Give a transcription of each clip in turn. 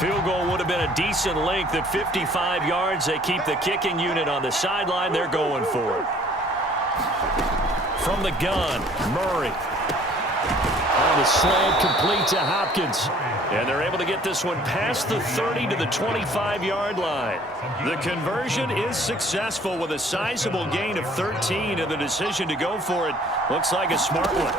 Field goal would have been a decent length at 55 yards. They keep the kicking unit on the sideline. They're going for it. From the gun, Murray. On the slant, complete to Hopkins. And they're able to get this one past the 30 to the 25-yard line. The conversion is successful with a sizable gain of 13, and the decision to go for it looks like a smart one.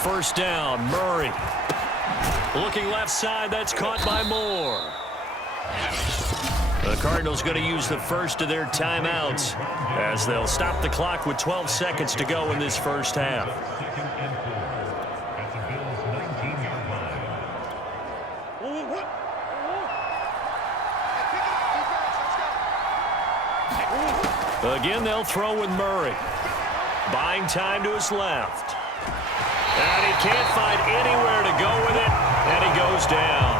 First down, Murray. Looking left side, that's caught by Moore. The Cardinals going to use the first of their timeouts as they'll stop the clock with 12 seconds to go in this first half. Again, they'll throw with Murray. Buying time to his left. And he can't find anywhere to go with it, and he goes down.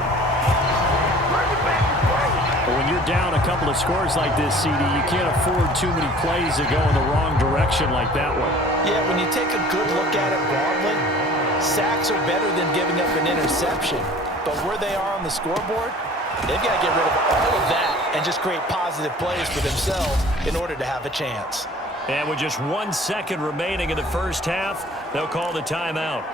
But when you're down a couple of scores like this, CD, you can't afford too many plays that go in the wrong direction like that one. Yeah, when you take a good look at it broadly, sacks are better than giving up an interception. But where they are on the scoreboard, they've got to get rid of all of that and just create positive plays for themselves in order to have a chance. And with just 1 second remaining in the first half, they'll call the timeout.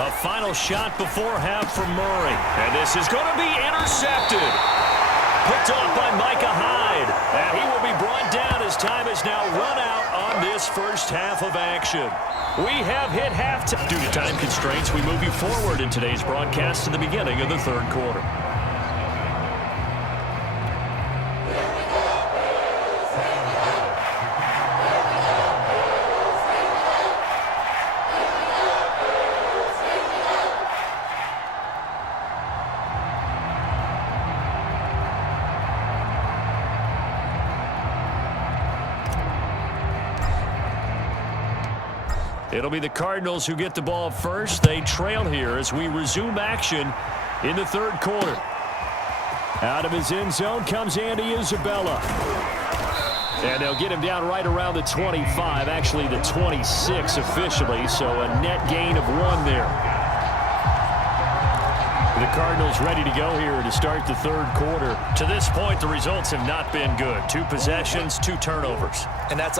A final shot before half from Murray. And this is going to be intercepted. Picked off by Micah Hyde. And he will be brought down as time has now run out on this first half of action. We have hit halftime. Due to time constraints, we move you forward in today's broadcast to the beginning of the third quarter. It'll be the Cardinals who get the ball first. They trail here as we resume action in the third quarter. Out of his end zone comes Andy Isabella. And they'll get him down right around the 25, actually the 26 officially, so a net gain of 1 there. The Cardinals ready to go here to start the third quarter. To this point, the results have not been good. 2 possessions, 2 turnovers. And that's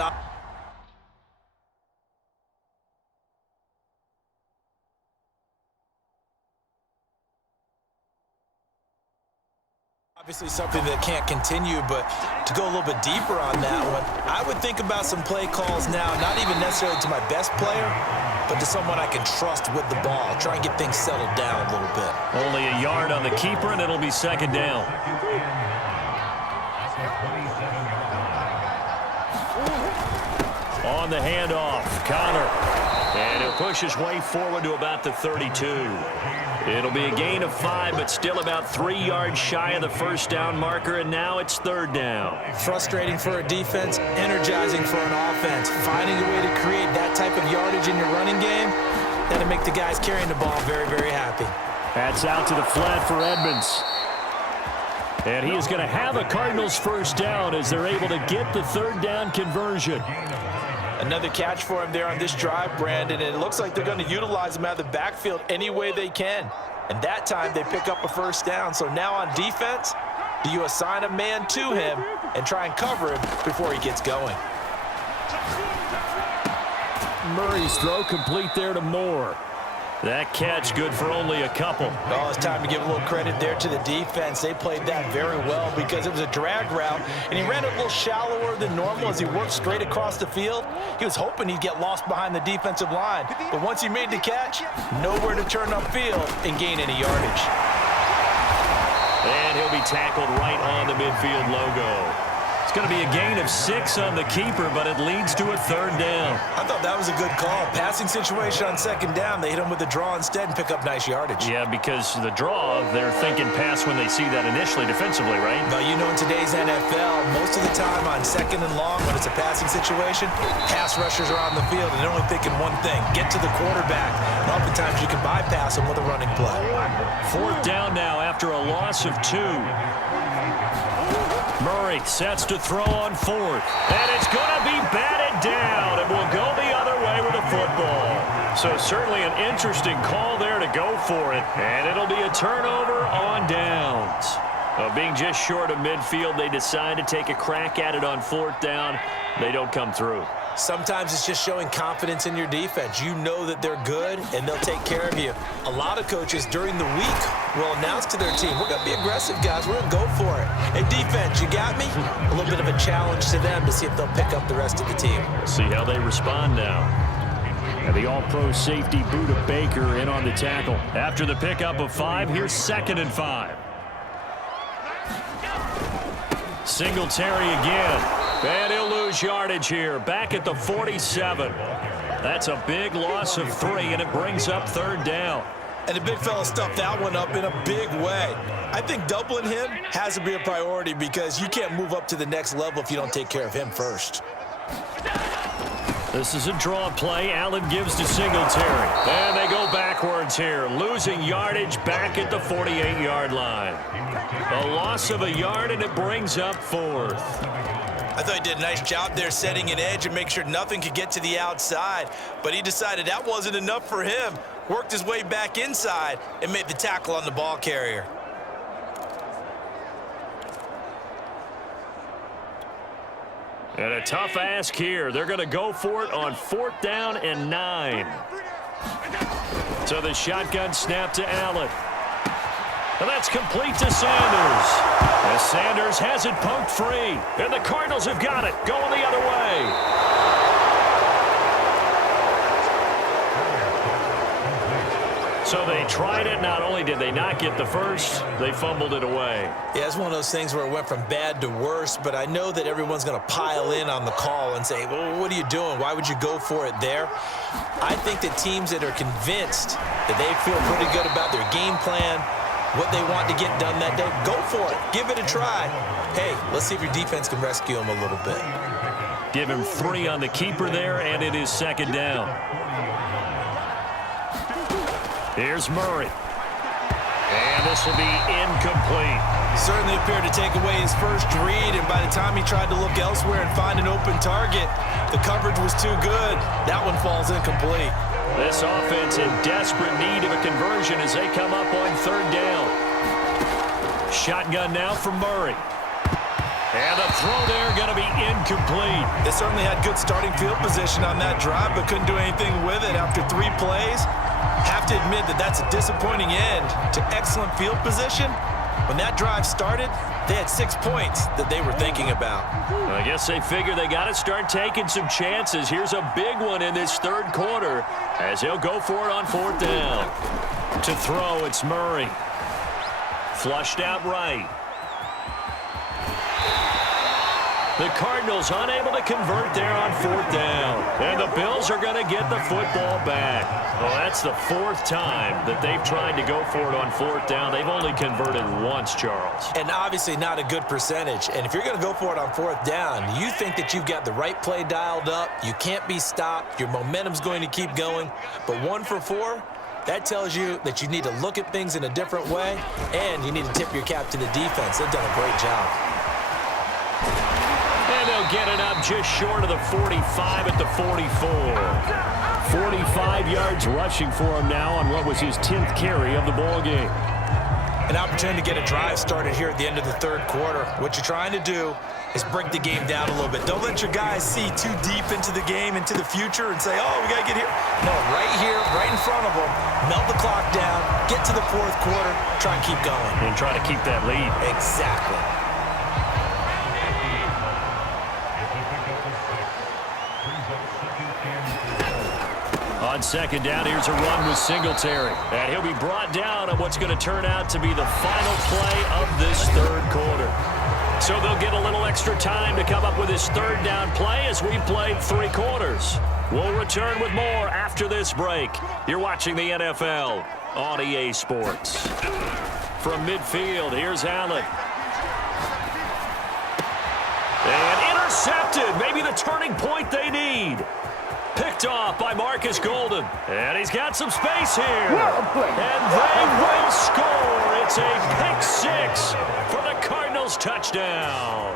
obviously something that can't continue, but to go a little bit deeper on that one, I would think about some play calls now, not even necessarily to my best player, but to someone I can trust with the ball. Try and get things settled down a little bit. Only a yard on the keeper, and it'll be second down. On the handoff, Connor. And he'll push his way forward to about the 32. It'll be a gain of 5, but still about 3 yards shy of the first down marker, and now it's third down. Frustrating for a defense, energizing for an offense. Finding a way to create that type of yardage in your running game, that'll make the guys carrying the ball very, very happy. That's out to the flat for Edmonds. And he is going to have a Cardinals first down as they're able to get the third down conversion. Another catch for him there on this drive, Brandon, and it looks like they're going to utilize him out of the backfield any way they can. And that time they pick up a first down. So now on defense, do you assign a man to him and try and cover him before he gets going? Murray's throw complete there to Moore. That catch good for only a couple. Oh, it's time to give a little credit there to the defense. They played that very well because it was a drag route, and he ran it a little shallower than normal as he worked straight across the field. He was hoping he'd get lost behind the defensive line, but once he made the catch, nowhere to turn upfield and gain any yardage. And he'll be tackled right on the midfield logo. It's going to be a gain of 6 on the keeper, but it leads to a 3rd down. I thought that was a good call. Passing situation on 2nd down. They hit him with the draw instead and pick up nice yardage. Yeah, because the draw, they're thinking pass when they see that initially defensively, right? But you know, in today's NFL, most of the time on 2nd and long, when it's a passing situation, pass rushers are on the field, and they're only thinking one thing, get to the quarterback. And oftentimes you can bypass them with a running play. 4th down now after a loss of 2. Murray sets to throw on 4th. And it's going to be batted down. And will go the other way with the football. So certainly an interesting call there to go for it. And it'll be a turnover on downs. Being just short of midfield, they decide to take a crack at it on 4th down. They don't come through. Sometimes it's just showing confidence in your defense. You know that they're good, and they'll take care of you. A lot of coaches during the week will announce to their team, we're going to be aggressive, guys. We're going to go for it. Hey, defense, you got me? A little bit of a challenge to them to see if they'll pick up the rest of the team. See how they respond now. And the all-pro safety Buda Baker in on the tackle. After the pickup of 5, here's 2nd and 5. Singletary again. And he'll lose yardage here. Back at the 47. That's a big loss of 3, and it brings up 3rd down. And the big fella stuffed that one up in a big way. I think doubling him has to be a priority because you can't move up to the next level if you don't take care of him first. This is a draw play. Allen gives to Singletary. And they go backwards here. Losing yardage back at the 48-yard line. A loss of a yard, and it brings up 4th. I thought he did a nice job there setting an edge and make sure nothing could get to the outside. But he decided that wasn't enough for him. Worked his way back inside and made the tackle on the ball carrier. And a tough ask here. They're going to go for it on 4th down and 9. So the shotgun snap to Allen. And that's complete to Sanders. As Sanders has it poked free. And the Cardinals have got it. Going the other way. So they tried it. Not only did they not get the first, they fumbled it away. Yeah, it's one of those things where it went from bad to worse, but I know that everyone's going to pile in on the call and say, well, what are you doing? Why would you go for it there? I think that teams that are convinced that they feel pretty good about their game plan, what they want to get done that day, go for it. Give it a try. Hey, let's see if your defense can rescue them a little bit. Give him 3 on the keeper there, and it is 2nd down. Here's Murray. And this will be incomplete. Certainly appeared to take away his first read, and by the time he tried to look elsewhere and find an open target, the coverage was too good. That one falls incomplete. This offense in desperate need of a conversion as they come up on 3rd down. Shotgun now for Murray. And the throw there going to be incomplete. They certainly had good starting field position on that drive, but couldn't do anything with it after 3 plays. Have to admit that that's a disappointing end to excellent field position. When that drive started, they had 6 points that they were thinking about. I guess they figure they got to start taking some chances. Here's a big one in this 3rd quarter as he'll go for it on 4th down. To throw, it's Murray. Flushed out right. The Cardinals unable to convert there on 4th down. And the Bills are going to get the football back. Well, that's the 4th time that they've tried to go for it on 4th down. They've only converted once, Charles. And obviously not a good percentage. And if you're going to go for it on 4th down, you think that you've got the right play dialed up. You can't be stopped. Your momentum's going to keep going. But 1 for 4, that tells you that you need to look at things in a different way, and you need to tip your cap to the defense. They've done a great job. And they'll get it up just short of the 45 at the 44. 45 yards rushing for him now on what was his 10th carry of the ball game. An opportunity to get a drive started here at the end of the 3rd quarter. What you're trying to do is break the game down a little bit. Don't let your guys see too deep into the game, into the future, and say, oh, we got to get here. No, right here, right in front of them, melt the clock down, get to the 4th quarter, try and keep going. And try to keep that lead. Exactly. On 2nd down, here's a run with Singletary. And he'll be brought down on what's going to turn out to be the final play of this 3rd quarter. So they'll get a little extra time to come up with his third down play as we've played 3 quarters. We'll return with more after this break. You're watching the NFL on EA Sports. From midfield, here's Allen. And intercepted. Maybe the turning point they need. Picked off by Marcus Golden. And he's got some space here. And they will score. It's a pick 6 for the Cardinals touchdown.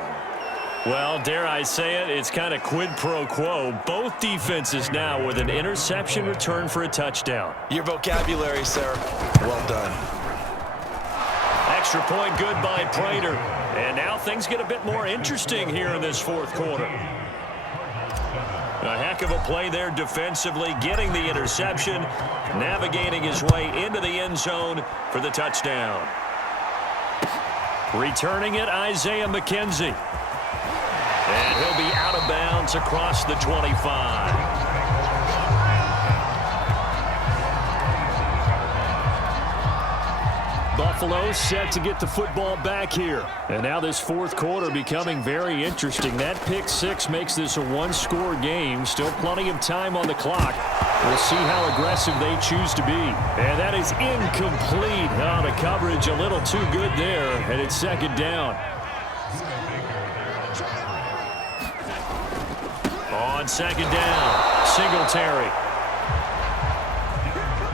Well, dare I say it, it's kind of quid pro quo. Both defenses now with an interception return for a touchdown. Your vocabulary, sir. Well done. Extra point good by Prater. And now things get a bit more interesting here in this 4th quarter. A heck of a play there defensively, getting the interception, navigating his way into the end zone for the touchdown. Returning it, Isaiah McKenzie. And he'll be out of bounds across the 25. Buffalo set to get the football back here. And now this 4th quarter becoming very interesting. That pick 6 makes this a 1-score game. Still plenty of time on the clock. We'll see how aggressive they choose to be. And that is incomplete. Oh, the coverage a little too good there. And it's 2nd down. On 2nd down, Singletary.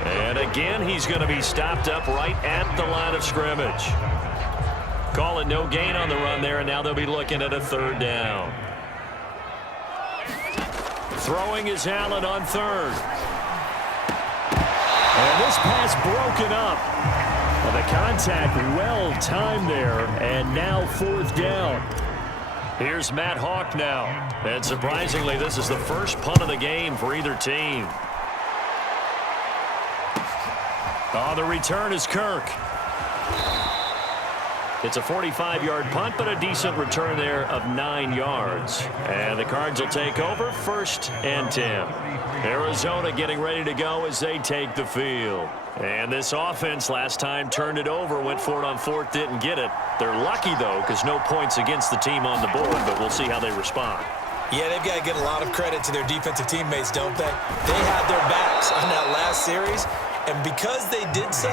And again, he's going to be stopped up right at the line of scrimmage. Call it no gain on the run there, and now they'll be looking at a 3rd down. Throwing is Allen on 3rd. And this pass broken up. Well, the contact well timed there, and now 4th down. Here's Matt Hawk now. And surprisingly, this is the first punt of the game for either team. Oh, the return is Kirk. It's a 45-yard punt, but a decent return there of 9 yards. And the Cards will take over 1st and 10. Arizona getting ready to go as they take the field. And this offense last time turned it over, went for it on 4th, didn't get it. They're lucky, though, because no points against the team on the board, but we'll see how they respond. Yeah, they've got to give a lot of credit to their defensive teammates, don't they? They had their backs on that last series, and because they did so,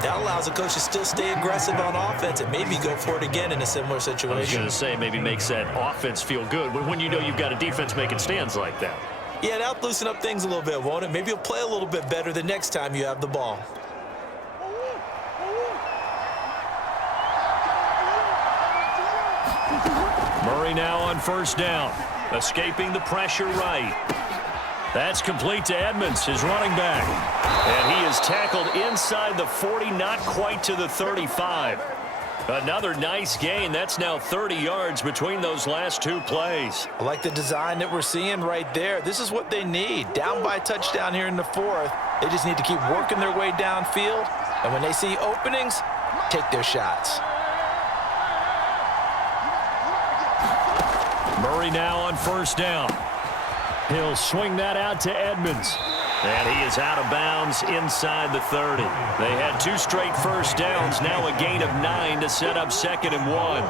that allows the coach to still stay aggressive on offense and maybe go for it again in a similar situation. I was going to say, maybe makes that offense feel good when you know you've got a defense making stands like that. Yeah, that'll loosen up things a little bit, won't it? Maybe you'll play a little bit better the next time you have the ball. Murray now on 1st down. Escaping the pressure right. That's complete to Edmonds, his running back. And he is tackled inside the 40, not quite to the 35. Another nice gain. That's now 30 yards between those last 2 plays. I like the design that we're seeing right there. This is what they need. Down by a touchdown here in the 4th. They just need to keep working their way downfield. And when they see openings, take their shots. Murray now on 1st down. He'll swing that out to Edmonds. And he is out of bounds inside the 30. They had 2 straight 1st downs, now a gain of 9 to set up 2nd and 1.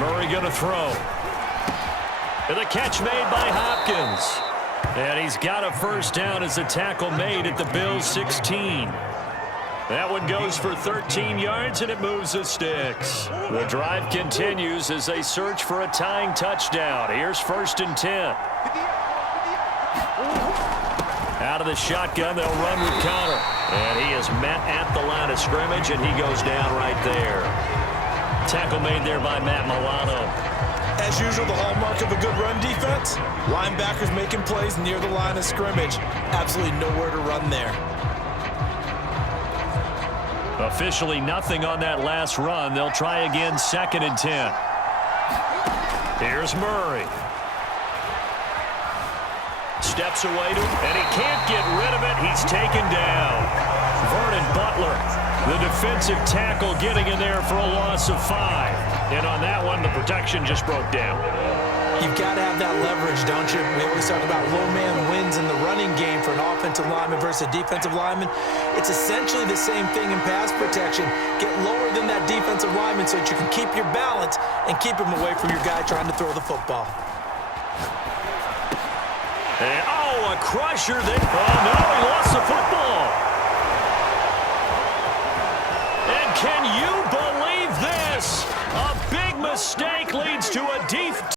Murray going to throw. And the catch made by Hopkins. And he's got a 1st down as the tackle made at the Bills' 16. That one goes for 13 yards, and it moves the sticks. The drive continues as they search for a tying touchdown. Here's 1st and 10. Out of the shotgun, they'll run with Connor. And he is met at the line of scrimmage, and he goes down right there. Tackle made there by Matt Milano. As usual, the hallmark of a good run defense, linebackers making plays near the line of scrimmage. Absolutely nowhere to run there. Officially nothing on that last run. They'll try again 2nd and 10. Here's Murray. Steps away to him, and he can't get rid of it. He's taken down. Vernon Butler, the defensive tackle, getting in there for a loss of 5. And on that one, the protection just broke down. You've got to have that leverage, don't you? We always talk about low man wins in the running game for an offensive lineman versus a defensive lineman. It's essentially the same thing in pass protection. Get lower than that defensive lineman so that you can keep your balance and keep him away from your guy trying to throw the football. And, oh, a crusher. Oh, no, he lost the football. And can you believe this? A big mistake leads to a defense.